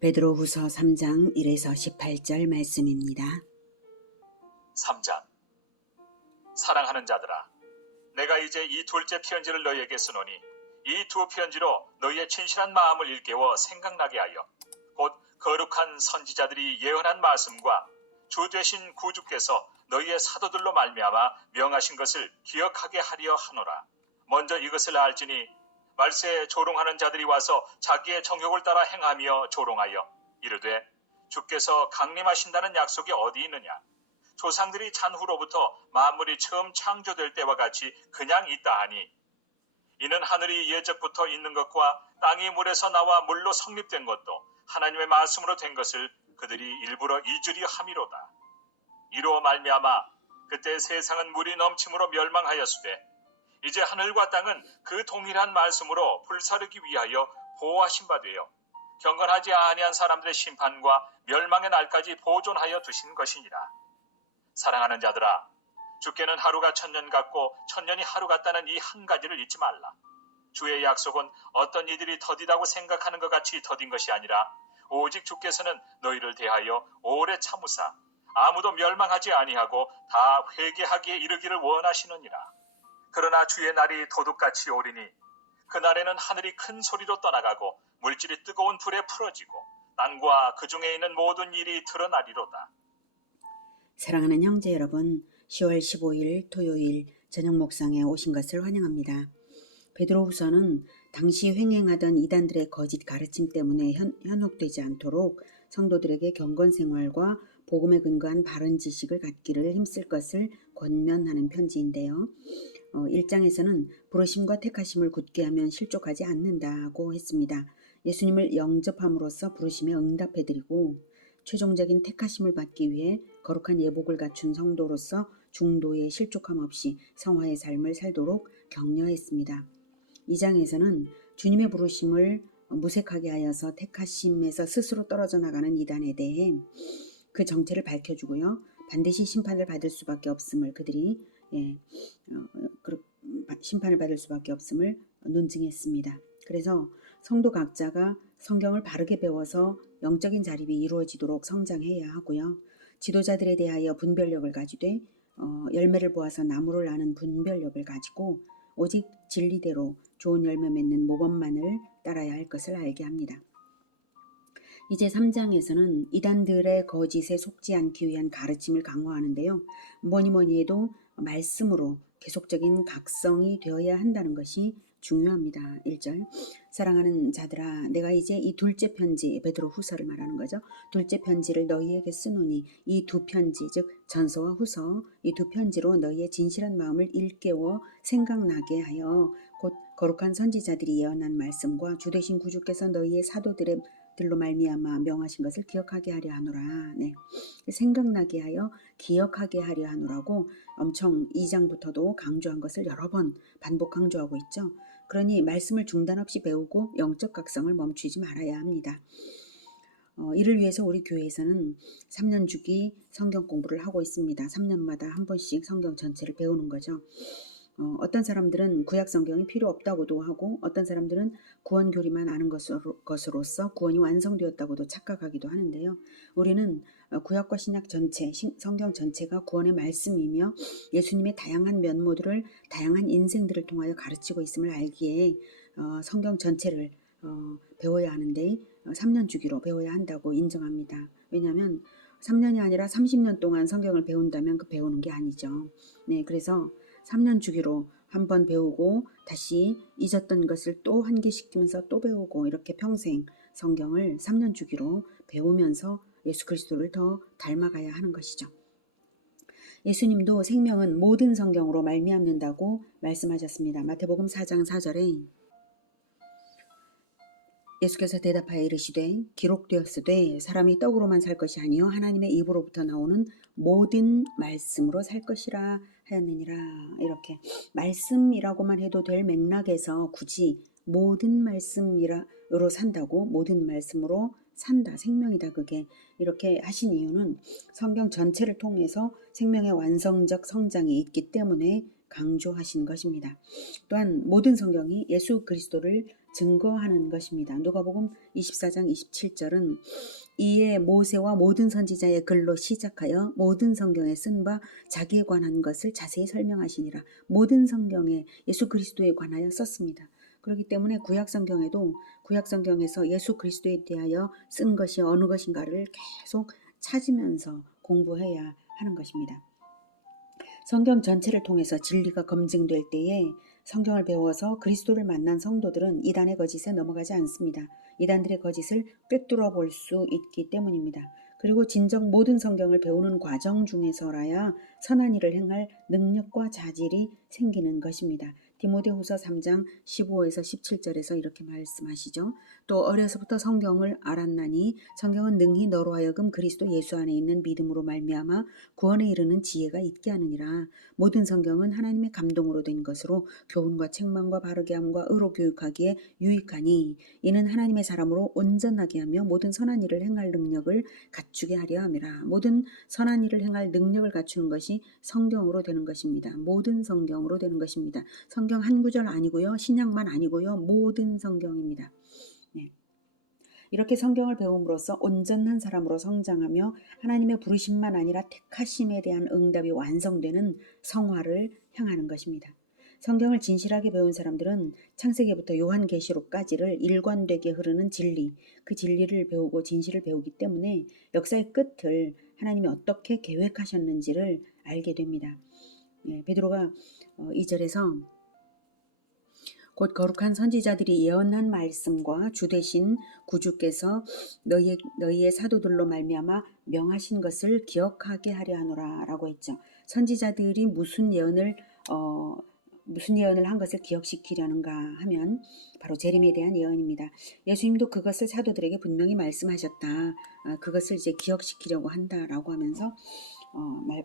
베드로후서 3장 1에서 18절 말씀입니다. 3장. 사랑하는 자들아, 내가 이제 이 둘째 편지를 너희에게 쓰노니 이 두 편지로 너희의 진실한 마음을 일깨워 생각나게 하여 곧 거룩한 선지자들이 예언한 말씀과 주 되신 구주께서 너희의 사도들로 말미암아 명하신 것을 기억하게 하려 하노라. 먼저 이것을 알지니 말세에 조롱하는 자들이 와서 자기의 정욕을 따라 행하며 조롱하여 이르되 주께서 강림하신다는 약속이 어디 있느냐. 조상들이 잔후로부터 만물이 처음 창조될 때와 같이 그냥 있다 하니 이는 하늘이 예적부터 있는 것과 땅이 물에서 나와 물로 성립된 것도 하나님의 말씀으로 된 것을 그들이 일부러 잊으려 함이로다. 이로 말미암아 그때 세상은 물이 넘침으로 멸망하였으되 이제 하늘과 땅은 그 동일한 말씀으로 불사르기 위하여 보호하신 바 되어 경건하지 아니한 사람들의 심판과 멸망의 날까지 보존하여 두신 것이니라. 사랑하는 자들아, 주께는 하루가 천년 같고 천년이 하루 같다는 이 한 가지를 잊지 말라. 주의 약속은 어떤 이들이 더디다고 생각하는 것 같이 더딘 것이 아니라 오직 주께서는 너희를 대하여 오래 참으사 아무도 멸망하지 아니하고 다 회개하기에 이르기를 원하시느니라. 그러나 주의 날이 도둑같이 오리니 그날에는 하늘이 큰 소리로 떠나가고 물질이 뜨거운 불에 풀어지고 땅과 그 중에 있는 모든 일이 드러나리로다. 사랑하는 형제 여러분, 10월 15일 토요일 저녁 목상에 오신 것을 환영합니다. 베드로후서는 당시 횡행하던 이단들의 거짓 가르침 때문에 현혹되지 않도록 성도들에게 경건 생활과 복음에 근거한 바른 지식을 갖기를 힘쓸 것을 권면하는 편지인데요. 1장에서는 부르심과 택하심을 굳게 하면 실족하지 않는다고 했습니다. 예수님을 영접함으로써 부르심에 응답해드리고 최종적인 택하심을 받기 위해 거룩한 예복을 갖춘 성도로서 중도의 실족함 없이 성화의 삶을 살도록 격려했습니다. 2장에서는 주님의 부르심을 무색하게 하여서 택하심에서 스스로 떨어져 나가는 이단에 대해 그 정체를 밝혀주고요. 반드시 심판을 받을 수밖에 없음을 심판을 받을 수밖에 없음을 논증했습니다. 그래서 성도 각자가 성경을 바르게 배워서 영적인 자립이 이루어지도록 성장해야 하고요. 지도자들에 대하여 분별력을 가지되 열매를 보아서 나무를 아는 분별력을 가지고 오직 진리대로 좋은 열매 맺는 모범만을 따라야 할 것을 알게 합니다. 이제 3장에서는 이단들의 거짓에 속지 않기 위한 가르침을 강화하는데요. 뭐니 해도 말씀으로 계속적인 각성이 되어야 한다는 것이 중요합니다. 1절. 사랑하는 자들아, 내가 이제 이 둘째 편지, 베드로후서를 말하는 거죠. 둘째 편지를 너희에게 쓰노니 이 두 편지, 즉 전서와 후서, 이 두 편지로 너희의 진실한 마음을 일깨워 생각나게 하여 곧 거룩한 선지자들이 예언한 말씀과 주되신 구주께서 너희의 사도들로 말미암아 명하신 것을 기억하게 하려 하노라. 네. 생각나게 하여 기억하게 하려 하노라고 엄청 2장부터도 강조한 것을 여러 번 반복 강조하고 있죠. 그러니 말씀을 중단 없이 배우고 영적 각성을 멈추지 말아야 합니다. 이를 위해서 우리 교회에서는 3년 주기 성경 공부를 하고 있습니다. 3년마다 한 번씩 성경 전체를 배우는 거죠. 어떤 사람들은 구약 성경이 필요 없다고도 하고 어떤 사람들은 구원 교리만 아는 것으로서 구원이 완성되었다고도 착각하기도 하는데요. 우리는 구약과 신약 전체, 성경 전체가 구원의 말씀이며 예수님의 다양한 면모들을 다양한 인생들을 통하여 가르치고 있음을 알기에 성경 전체를 배워야 하는데 3년 주기로 배워야 한다고 인정합니다. 왜냐하면 3년이 아니라 30년 동안 성경을 배운다면 그 배우는 게 아니죠. 네, 그래서 3년 주기로 한번 배우고 다시 잊었던 것을 또 환기시키면서 또 배우고 이렇게 평생 성경을 3년 주기로 배우면서 예수 그리스도를 더 닮아가야 하는 것이죠. 예수님도 생명은 모든 성경으로 말미암는다고 말씀하셨습니다. 마태복음 4장 4절에 예수께서 대답하여 이르시되 기록되었으되 사람이 떡으로만 살 것이 아니요 하나님의 입으로부터 나오는 모든 말씀으로 살 것이라 하였느니라. 이렇게 말씀이라고만 해도 될 맥락에서 굳이 모든 말씀으로 산다고, 모든 말씀으로 산다, 생명이다, 그게 이렇게 하신 이유는 성경 전체를 통해서 생명의 완성적 성장이 있기 때문에 강조하신 것입니다. 또한 모든 성경이 예수 그리스도를 증거하는 것입니다. 누가복음 24장 27절은 이에 모세와 모든 선지자의 글로 시작하여 모든 성경에 쓴 바 자기에 관한 것을 자세히 설명하시니라. 모든 성경에 예수 그리스도에 관하여 썼습니다. 그렇기 때문에 구약 성경에도 구약 성경에서 예수 그리스도에 대하여 쓴 것이 어느 것인가를 계속 찾으면서 공부해야 하는 것입니다. 성경 전체를 통해서 진리가 검증될 때에 성경을 배워서 그리스도를 만난 성도들은 이단의 거짓에 넘어가지 않습니다. 이단들의 거짓을 꿰뚫어 볼 수 있기 때문입니다. 그리고 진정 모든 성경을 배우는 과정 중에서라야 선한 일을 행할 능력과 자질이 생기는 것입니다. 디모데후서 3장 15에서 17절에서 이렇게 말씀하시죠. 또 어려서부터 성경을 알았나니 성경은 능히 너로 하여금 그리스도 예수 안에 있는 믿음으로 말미암아 구원에 이르는 지혜가 있게 하느니라. 모든 성경은 하나님의 감동으로 된 것으로 교훈과 책망과 바르게 함과 의로 교육하기에 유익하니 이는 하나님의 사람으로 온전하게 하며 모든 선한 일을 행할 능력을 갖추게 하려 함이라. 모든 선한 일을 행할 능력을 갖추는 것이 성경으로 되는 것입니다. 모든 성경으로 되는 것입니다. 성경 한 구절 아니고요. 신약만 아니고요. 모든 성경입니다. 네. 이렇게 성경을 배움으로써 온전한 사람으로 성장하며 하나님의 부르심만 아니라 택하심에 대한 응답이 완성되는 성화를 향하는 것입니다. 성경을 진실하게 배운 사람들은 창세기부터 요한계시록까지를 일관되게 흐르는 진리, 그 진리를 배우고 진실을 배우기 때문에 역사의 끝을 하나님이 어떻게 계획하셨는지를 알게 됩니다. 베드로가 2절에서 곧 거룩한 선지자들이 예언한 말씀과 주 되신 구주께서 너희의 사도들로 말미암아 명하신 것을 기억하게 하려 하노라 라고 했죠. 선지자들이 무슨 예언을 한 것을 기억시키려는가 하면 바로 재림에 대한 예언입니다. 예수님도 그것을 사도들에게 분명히 말씀하셨다. 그것을 이제 기억시키려고 한다라고 하면서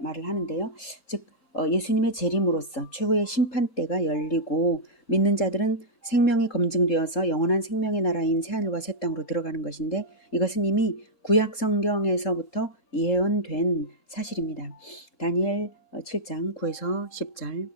말을 하는데요. 즉 예수님의 재림으로써 최후의 심판대가 열리고 믿는 자들은 생명이 검증되어서 영원한 생명의 나라인 새하늘과 새 땅으로 들어가는 것인데 이것은 이미 구약 성경에서부터 예언된 사실입니다. 다니엘 7장 9에서 10절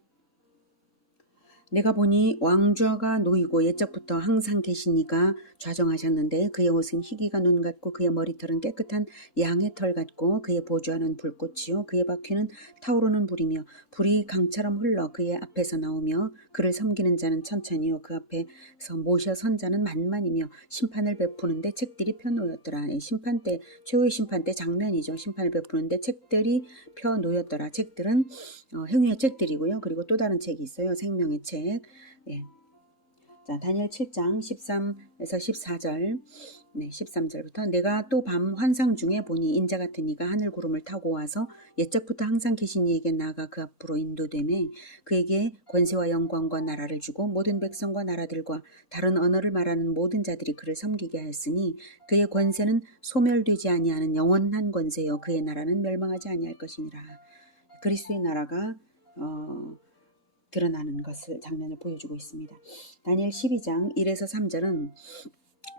내가 보니 왕좌가 놓이고 옛적부터 항상 계시니가 좌정하셨는데 그의 옷은 희기가 눈 같고 그의 머리털은 깨끗한 양의 털 같고 그의 보좌는 불꽃이요 그의 바퀴는 타오르는 불이며 불이 강처럼 흘러 그의 앞에서 나오며 그를 섬기는 자는 천천히요 그 앞에서 모셔 선 자는 만만이며 심판을 베푸는데 책들이 펴놓였더라. 심판대 최후의 심판대 장면이죠. 심판을 베푸는데 책들이 펴놓였더라. 책들은 행위의 책들이고요. 그리고 또 다른 책이 있어요. 생명의 책. 예. 자, 다니엘 7장 13에서 14절. 네, 13절부터 내가 또 밤 환상 중에 보니 인자 같은 이가 하늘 구름을 타고 와서 옛적부터 항상 계신 이에게 나아가 그 앞으로 인도되매 그에게 권세와 영광과 나라를 주고 모든 백성과 나라들과 다른 언어를 말하는 모든 자들이 그를 섬기게 하였으니 그의 권세는 소멸되지 아니하는 영원한 권세요 그의 나라는 멸망하지 아니할 것이니라. 그리스도의 나라가 드러나는 것을 장면을 보여주고 있습니다. 다니엘 12장 1에서 3절은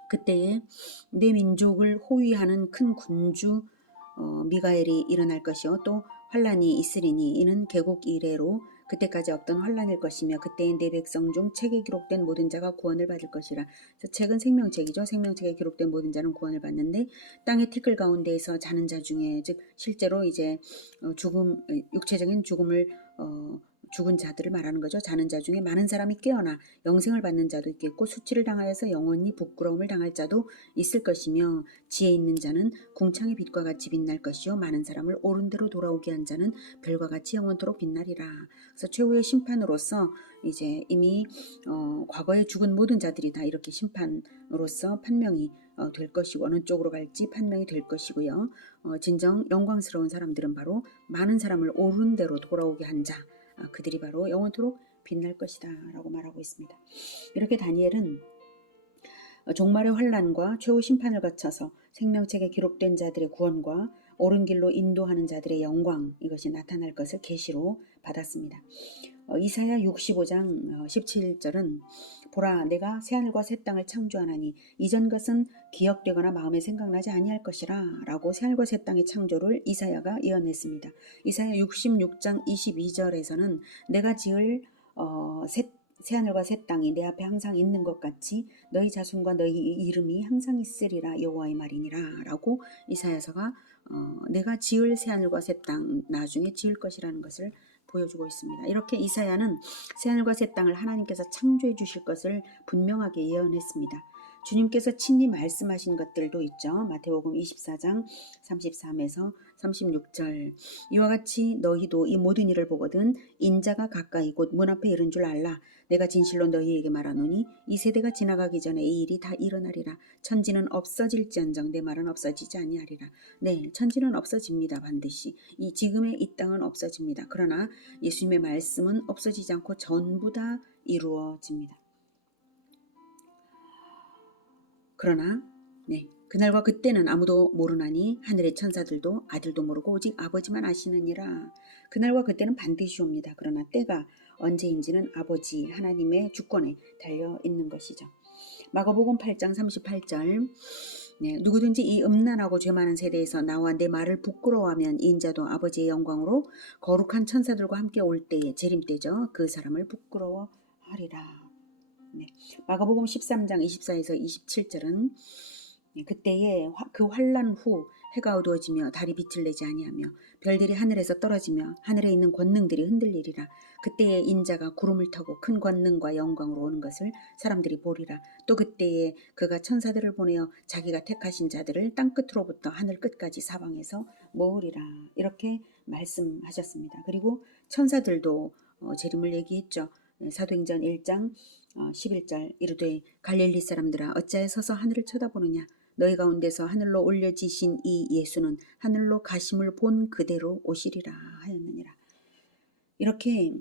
그때에 내 민족을 호위하는 큰 군주 미가엘이 일어날 것이요 또 환란이 있으리니 이는 개국 이래로 그때까지 없던 환란일 것이며 그때에 내 백성 중 책에 기록된 모든 자가 구원을 받을 것이라. 책은 생명책이죠. 생명책에 기록된 모든 자는 구원을 받는데 땅의 티끌 가운데에서 자는 자 중에 즉 실제로 이제 육체적인 죽음을 죽은 자들을 말하는 거죠. 자는 자 중에 많은 사람이 깨어나 영생을 받는 자도 있겠고 수치를 당하여서 영원히 부끄러움을 당할 자도 있을 것이며 지혜 있는 자는 궁창의 빛과 같이 빛날 것이요 많은 사람을 옳은 대로 돌아오게 한 자는 별과 같이 영원토록 빛나리라. 그래서 최후의 심판으로서 이제 이미 과거에 죽은 모든 자들이 다 이렇게 심판으로서 판명이 될 것이고 어느 쪽으로 갈지 판명이 될 것이고요. 진정 영광스러운 사람들은 바로 많은 사람을 옳은 대로 돌아오게 한 자. 그들이 바로 영원토록 빛날 것이다 라고 말하고 있습니다. 이렇게 다니엘은 종말의 환란과 최후 심판을 거쳐서 생명책에 기록된 자들의 구원과 옳은 길로 인도하는 자들의 영광 이것이 나타날 것을 계시로 받았습니다. 이사야 65장 17절은 보라 내가 새하늘과 새 땅을 창조하나니 이전 것은 기억되거나 마음에 생각나지 아니할 것이라 라고 새하늘과 새 땅의 창조를 이사야가 예언했습니다. 이사야 66장 22절에서는 내가 지을 새하늘과 새 땅이 내 앞에 항상 있는 것 같이 너희 자손과 너희 이름이 항상 있으리라 여호와의 말이니라 라고 이사야서가 내가 지을 새하늘과 새 땅 나중에 지을 것이라는 것을 보여주고 있습니다. 이렇게 이사야는 새하늘과 새 땅을 하나님께서 창조해 주실 것을 분명하게 예언했습니다. 주님께서 친히 말씀하신 것들도 있죠. 마태복음 24장 33에서 36절 이와 같이 너희도 이 모든 일을 보거든 인자가 가까이 곧 문 앞에 이른 줄 알라. 내가 진실로 너희에게 말하노니 이 세대가 지나가기 전에 이 일이 다 일어나리라. 천지는 없어질지언정 내 말은 없어지지 아니하리라. 네, 천지는 없어집니다. 반드시. 이 지금의 이 땅은 없어집니다. 그러나 예수님의 말씀은 없어지지 않고 전부 다 이루어집니다. 그러나 그날과 그때는 아무도 모르나니 하늘의 천사들도 아들도 모르고 오직 아버지만 아시느니라. 그날과 그때는 반드시 옵니다. 그러나 때가 언제인지는 아버지 하나님의 주권에 달려 있는 것이죠. 마가복음 8장 38절 누구든지 이 음란하고 죄 많은 세대에서 나와 내 말을 부끄러워하면 인자도 아버지의 영광으로 거룩한 천사들과 함께 올 때에 재림 때죠. 그 사람을 부끄러워하리라. 마가복음 13장 24에서 27절은 그때에 그 환난 후 해가 어두워지며 달이 빛을 내지 아니하며 별들이 하늘에서 떨어지며 하늘에 있는 권능들이 흔들리리라. 그때에 인자가 구름을 타고 큰 권능과 영광으로 오는 것을 사람들이 보리라. 또 그때에 그가 천사들을 보내어 자기가 택하신 자들을 땅끝으로부터 하늘 끝까지 사방에서 모으리라. 이렇게 말씀하셨습니다. 그리고 천사들도 재림을 얘기했죠. 사도행전 1장 11절 이르되 갈릴리 사람들아 어찌하여 서서 하늘을 쳐다보느냐. 너희 가운데서 하늘로 올려지신 이 예수는 하늘로 가심을 본 그대로 오시리라 하였느니라. 이렇게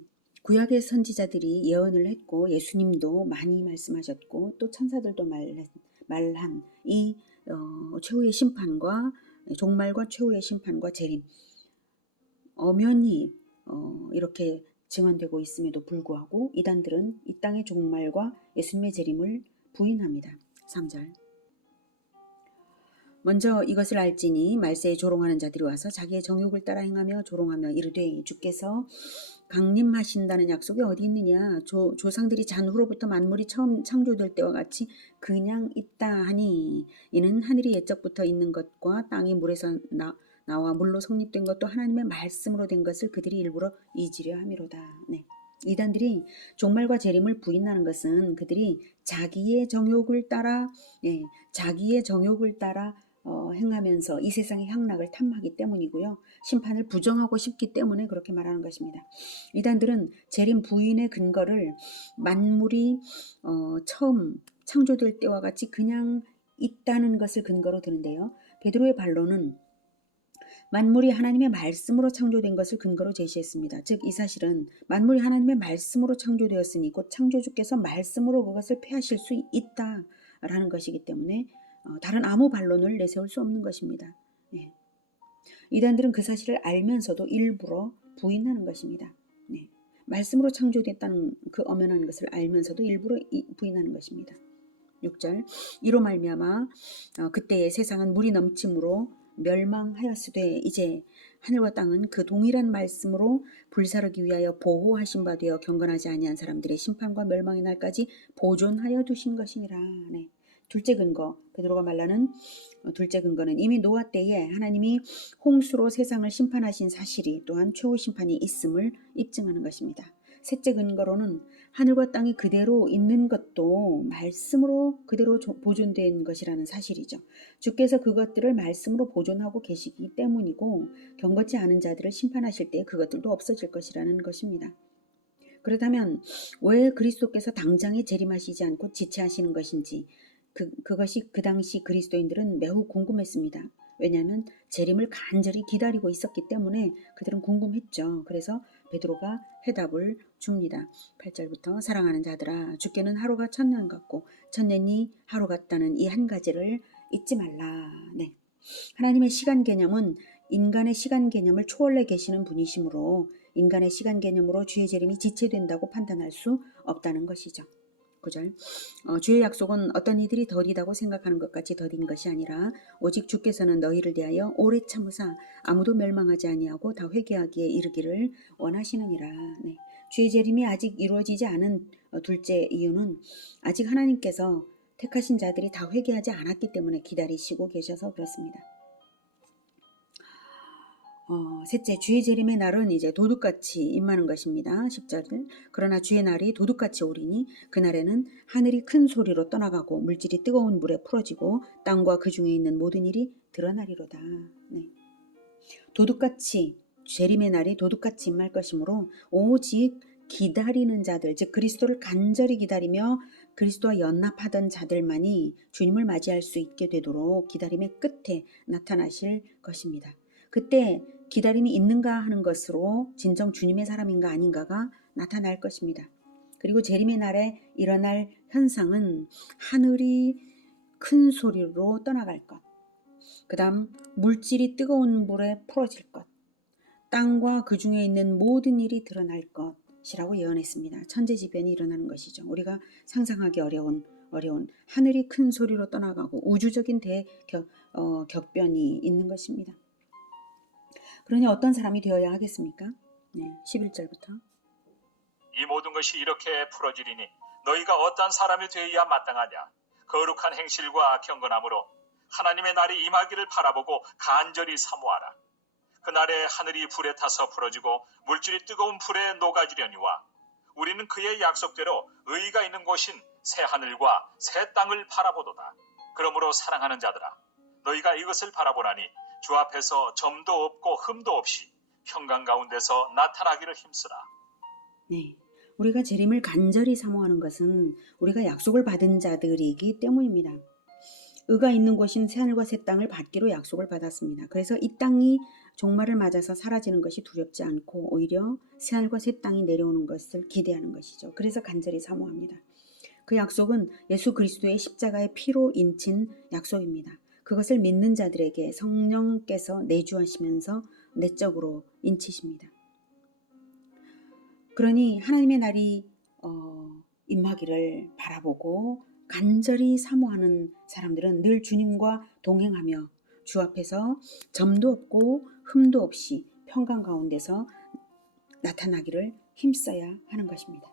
구약의 선지자들이 예언을 했고 예수님도 많이 말씀하셨고 또 천사들도 말한 이 최후의 심판과 종말과 최후의 심판과 재림 엄연히 이렇게 증언되고 있음에도 불구하고 이단들은 이 땅의 종말과 예수님의 재림을 부인합니다. 3절 먼저 이것을 알지니 말세에 조롱하는 자들이 와서 자기의 정욕을 따라 행하며 조롱하며 이르되 주께서 강림하신다는 약속이 어디 있느냐. 조상들이 잔후로부터 만물이 처음 창조될 때와 같이 그냥 있다 하니 이는 하늘이 옛적부터 있는 것과 땅이 물에서 나와 물로 성립된 것도 하나님의 말씀으로 된 것을 그들이 일부러 잊으려 함이로다. 이단들이 종말과 재림을 부인하는 것은 그들이 자기의 정욕을 따라 행하면서 이 세상의 향락을 탐하기 때문이고요. 심판을 부정하고 싶기 때문에 그렇게 말하는 것입니다. 이단들은 재림 부인의 근거를 만물이 처음 창조될 때와 같이 그냥 있다는 것을 근거로 드는데요. 베드로의 반론은 만물이 하나님의 말씀으로 창조된 것을 근거로 제시했습니다. 즉 이 사실은 만물이 하나님의 말씀으로 창조되었으니 곧 창조주께서 말씀으로 그것을 폐하실 수 있다라는 것이기 때문에 다른 아무 반론을 내세울 수 없는 것입니다. 이단들은 그 사실을 알면서도 일부러 부인하는 것입니다. 말씀으로 창조됐다는 그 엄연한 것을 알면서도 일부러 부인하는 것입니다. 6절 이로 말미암아 그때의 세상은 물이 넘침으로 멸망하였으되 이제 하늘과 땅은 그 동일한 말씀으로 불사르기 위하여 보호하신 바 되어 경건하지 아니한 사람들의 심판과 멸망의 날까지 보존하여 두신 것이니라. 둘째 근거, 베드로가 말하는 둘째 근거는 이미 노아 때에 하나님이 홍수로 세상을 심판하신 사실이 또한 최후 심판이 있음을 입증하는 것입니다. 셋째 근거로는 하늘과 땅이 그대로 있는 것도 말씀으로 그대로 보존된 것이라는 사실이죠. 주께서 그것들을 말씀으로 보존하고 계시기 때문이고 경건치 않은 자들을 심판하실 때 그것들도 없어질 것이라는 것입니다. 그렇다면 왜 그리스도께서 당장에 재림하시지 않고 지체하시는 것인지 그것이 그 당시 그리스도인들은 매우 궁금했습니다. 왜냐하면 재림을 간절히 기다리고 있었기 때문에 그들은 궁금했죠. 그래서 베드로가 해답을 줍니다. 8절부터 사랑하는 자들아 주께는 하루가 천년 같고 천년이 하루 같다는 이 한 가지를 잊지 말라. 하나님의 시간 개념은 인간의 시간 개념을 초월해 계시는 분이시므로 인간의 시간 개념으로 주의 재림이 지체된다고 판단할 수 없다는 것이죠. 9절 주의 약속은 어떤 이들이 더디다고 생각하는 것 같이 더딘 것이 아니라 오직 주께서는 너희를 대하여 오래 참으사 아무도 멸망하지 아니하고 다 회개하기에 이르기를 원하시느니라. 주의 재림이 아직 이루어지지 않은 둘째 이유는 아직 하나님께서 택하신 자들이 다 회개하지 않았기 때문에 기다리시고 계셔서 그렇습니다. 셋째, 주의 재림의 날은 이제 도둑같이 임하는 것입니다. 10절을. 그러나 주의 날이 도둑같이 오리니 그날에는 하늘이 큰 소리로 떠나가고 물질이 뜨거운 물에 풀어지고 땅과 그 중에 있는 모든 일이 드러나리로다. 네. 도둑같이, 재림의 날이 도둑같이 임할 것이므로 오직 기다리는 자들, 즉 그리스도를 간절히 기다리며 그리스도와 연합하던 자들만이 주님을 맞이할 수 있게 되도록 기다림의 끝에 나타나실 것입니다. 그때 기다림이 있는가 하는 것으로 진정 주님의 사람인가 아닌가가 나타날 것입니다. 그리고 재림의 날에 일어날 현상은 하늘이 큰 소리로 떠나갈 것, 그 다음 물질이 뜨거운 물에 풀어질 것, 땅과 그 중에 있는 모든 일이 드러날 것이라고 예언했습니다. 천재지변이 일어나는 것이죠. 우리가 상상하기 어려운 하늘이 큰 소리로 떠나가고 우주적인 격변이 있는 것입니다. 그러니 어떤 사람이 되어야 하겠습니까? 네, 11절부터. 이 모든 것이 이렇게 풀어지리니 너희가 어떤 사람이 되어야 마땅하냐. 거룩한 행실과 경건함으로 하나님의 날이 임하기를 바라보고 간절히 사모하라. 그날에 하늘이 불에 타서 풀어지고 물질이 뜨거운 불에 녹아지려니와 우리는 그의 약속대로 의가 있는 곳인 새 하늘과 새 땅을 바라보도다. 그러므로 사랑하는 자들아, 너희가 이것을 바라보나니 주 앞에서 점도 없고 흠도 없이 평강 가운데서 나타나기를 힘쓰라. 네, 우리가 재림을 간절히 사모하는 것은 우리가 약속을 받은 자들이기 때문입니다. 의가 있는 곳인 새하늘과 새 땅을 받기로 약속을 받았습니다. 그래서 이 땅이 종말을 맞아서 사라지는 것이 두렵지 않고 오히려 새하늘과 새 땅이 내려오는 것을 기대하는 것이죠. 그래서 간절히 사모합니다. 그 약속은 예수 그리스도의 십자가의 피로 인친 약속입니다. 그것을 믿는 자들에게 성령께서 내주하시면서 내적으로 인치십니다. 그러니 하나님의 날이 임하기를 바라보고 간절히 사모하는 사람들은 늘 주님과 동행하며 주 앞에서 점도 없고 흠도 없이 평강 가운데서 나타나기를 힘써야 하는 것입니다.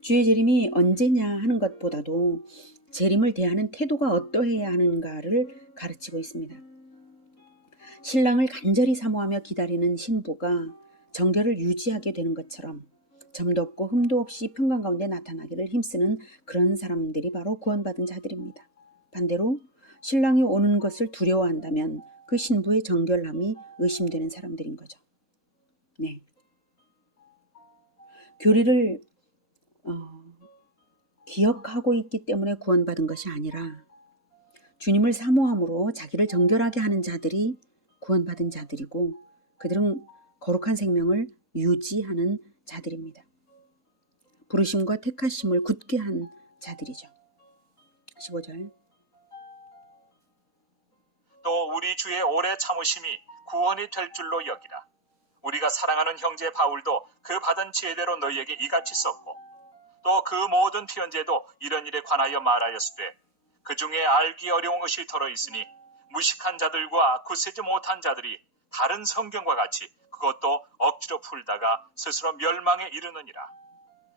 주의 재림이 언제냐 하는 것보다도 재림을 대하는 태도가 어떠해야 하는가를 가르치고 있습니다. 신랑을 간절히 사모하며 기다리는 신부가 정결을 유지하게 되는 것처럼 점도 없고 흠도 없이 평강 가운데 나타나기를 힘쓰는 그런 사람들이 바로 구원받은 자들입니다. 반대로 신랑이 오는 것을 두려워한다면 그 신부의 정결함이 의심되는 사람들인 거죠. 네. 교리를 기억하고 있기 때문에 구원받은 것이 아니라 주님을 사모함으로 자기를 정결하게 하는 자들이 구원받은 자들이고 그들은 거룩한 생명을 유지하는 자들입니다. 부르심과 택하심을 굳게 한 자들이죠. 15절. 또 우리 주의 오래 참으심이 구원이 될 줄로 여기라. 우리가 사랑하는 형제 바울도 그 받은 지혜대로 너희에게 이같이 썼고 또 그 모든 피언제도 이런 일에 관하여 말하였으되 그 중에 알기 어려운 것이 더러 있으니 무식한 자들과 굳세지 못한 자들이 다른 성경과 같이 그것도 억지로 풀다가 스스로 멸망에 이르느니라.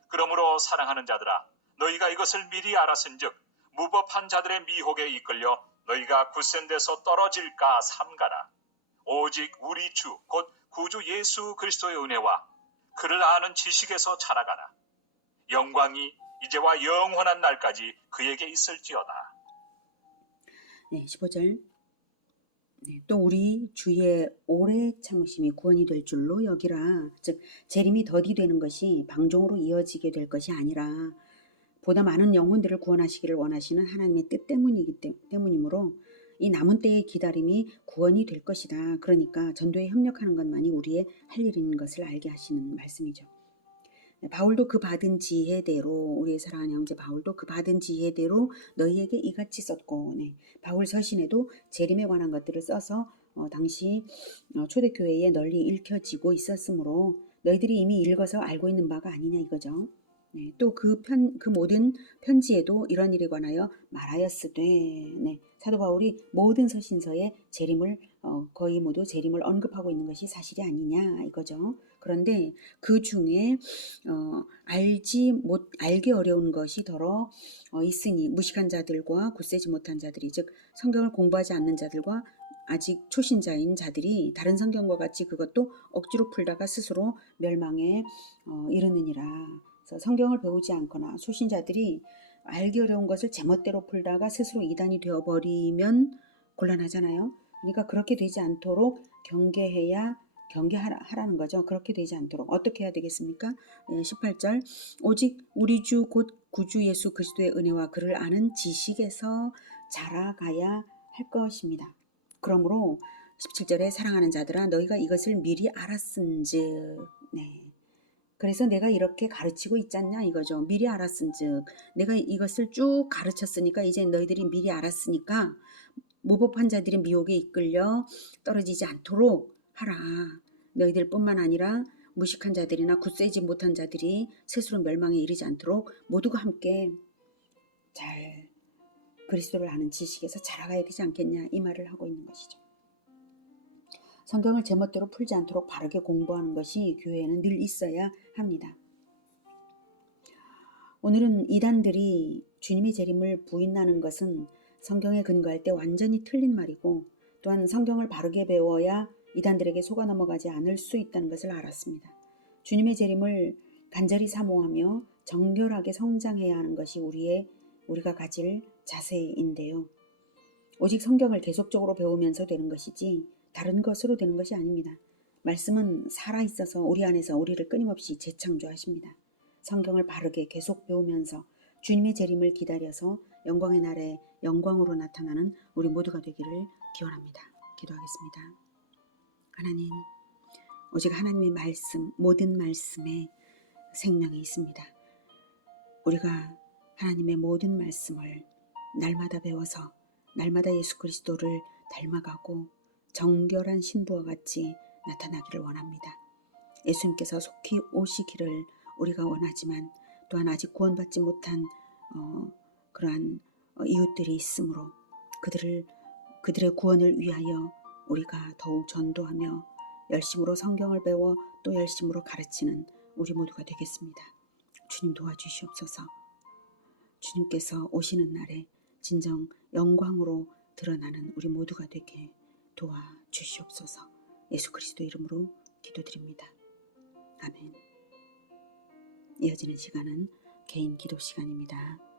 그러므로 사랑하는 자들아, 너희가 이것을 미리 알았은즉 무법한 자들의 미혹에 이끌려 너희가 굳센 데서 떨어질까 삼가라. 오직 우리 주 곧 구주 예수 그리스도의 은혜와 그를 아는 지식에서 자라가라. 영광이 이제와 영원한 날까지 그에게 있을지어다. 네, 15절. 네, 또 우리 주의 오래 참으심이 구원이 될 줄로 여기라. 즉 재림이 더디되는 것이 방종으로 이어지게 될 것이 아니라 보다 많은 영혼들을 구원하시기를 원하시는 하나님의 뜻 때문이므로 이 남은 때의 기다림이 구원이 될 것이다. 그러니까 전도에 협력하는 것만이 우리의 할 일인 것을 알게 하시는 말씀이죠. 네, 바울도 그 받은 지혜대로 우리의 사랑하는 형제 바울도 그 받은 지혜대로 너희에게 이같이 썼고 네, 바울 서신에도 재림에 관한 것들을 써서 당시 초대교회에 널리 읽혀지고 있었으므로 너희들이 이미 읽어서 알고 있는 바가 아니냐 이거죠. 네, 또 그 모든 편지에도 이런 일에 관하여 말하였으되 네, 사도 바울이 모든 서신서에 재림을 거의 모두 재림을 언급하고 있는 것이 사실이 아니냐 이거죠. 그런데 그 중에 알기 어려운 것이 더러 있으니 무식한 자들과 굳세지 못한 자들이, 즉 성경을 공부하지 않는 자들과 아직 초신자인 자들이 다른 성경과 같이 그것도 억지로 풀다가 스스로 멸망에 이르느니라. 그래서 성경을 배우지 않거나 초신자들이 알기 어려운 것을 제멋대로 풀다가 스스로 이단이 되어버리면 곤란하잖아요. 그러니까 그렇게 되지 않도록 경계하라는 거죠. 그렇게 되지 않도록 어떻게 해야 되겠습니까? 18절 오직 우리 주 곧 구주 예수 그리스도의 은혜와 그를 아는 지식에서 자라가야 할 것입니다. 그러므로 17절에 사랑하는 자들아 너희가 이것을 미리 알았은즉, 네. 그래서 내가 이렇게 가르치고 있지 않냐 이거죠. 미리 알았은즉, 내가 이것을 쭉 가르쳤으니까 이제 너희들이 미리 알았으니까 무법한 자들의 미혹에 이끌려 떨어지지 않도록 하라. 너희들뿐만 아니라 무식한 자들이나 굳세지 못한 자들이 스스로 멸망에 이르지 않도록 모두가 함께 잘 그리스도를 아는 지식에서 자라가야 되지 않겠냐 이 말을 하고 있는 것이죠. 성경을 제멋대로 풀지 않도록 바르게 공부하는 것이 교회에는 늘 있어야 합니다. 오늘은 이단들이 주님의 재림을 부인하는 것은 성경에 근거할 때 완전히 틀린 말이고, 또한 성경을 바르게 배워야 이단들에게 속아 넘어가지 않을 수 있다는 것을 알았습니다. 주님의 재림을 간절히 사모하며 정결하게 성장해야 하는 것이 우리가 가질 자세인데요. 오직 성경을 계속적으로 배우면서 되는 것이지 다른 것으로 되는 것이 아닙니다. 말씀은 살아있어서 우리 안에서 우리를 끊임없이 재창조하십니다. 성경을 바르게 계속 배우면서 주님의 재림을 기다려서 영광의 날에 영광으로 나타나는 우리 모두가 되기를 기원합니다. 기도하겠습니다. 하나님, 오직 하나님의 말씀, 모든 말씀에 생명이 있습니다. 우리가 하나님의 모든 말씀을 날마다 배워서 날마다 예수 그리스도를 닮아가고 정결한 신부와 같이 나타나기를 원합니다. 예수님께서 속히 오시기를 우리가 원하지만 또한 아직 구원받지 못한 그러한 이웃들이 있으므로 그들의 구원을 위하여 우리가 더욱 전도하며 열심으로 성경을 배워 또 열심으로 가르치는 우리 모두가 되겠습니다. 주님 도와주시옵소서. 주님께서 오시는 날에 진정 영광으로 드러나는 우리 모두가 되게 도와주시옵소서. 예수 그리스도 이름으로 기도드립니다. 아멘. 이어지는 시간은 개인 기도 시간입니다.